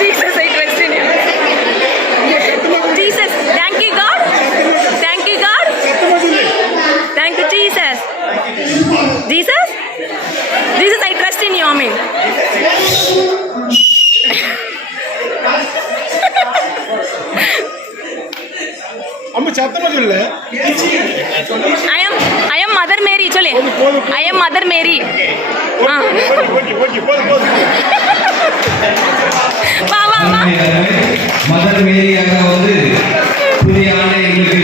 Jesus, I trust in you. Jesus, thank you God. Thank you God. Thank you Jesus. Jesus? Jesus, I trust in you, Amen. அம்மா சத்தமா சொல்லு. I am Mother Mary. சொல்லு. I am Mother Mary. Okay போதும். வா வா வா. மதர் மேரியாக வந்து புதிய ஆண்டை எங்களுக்கு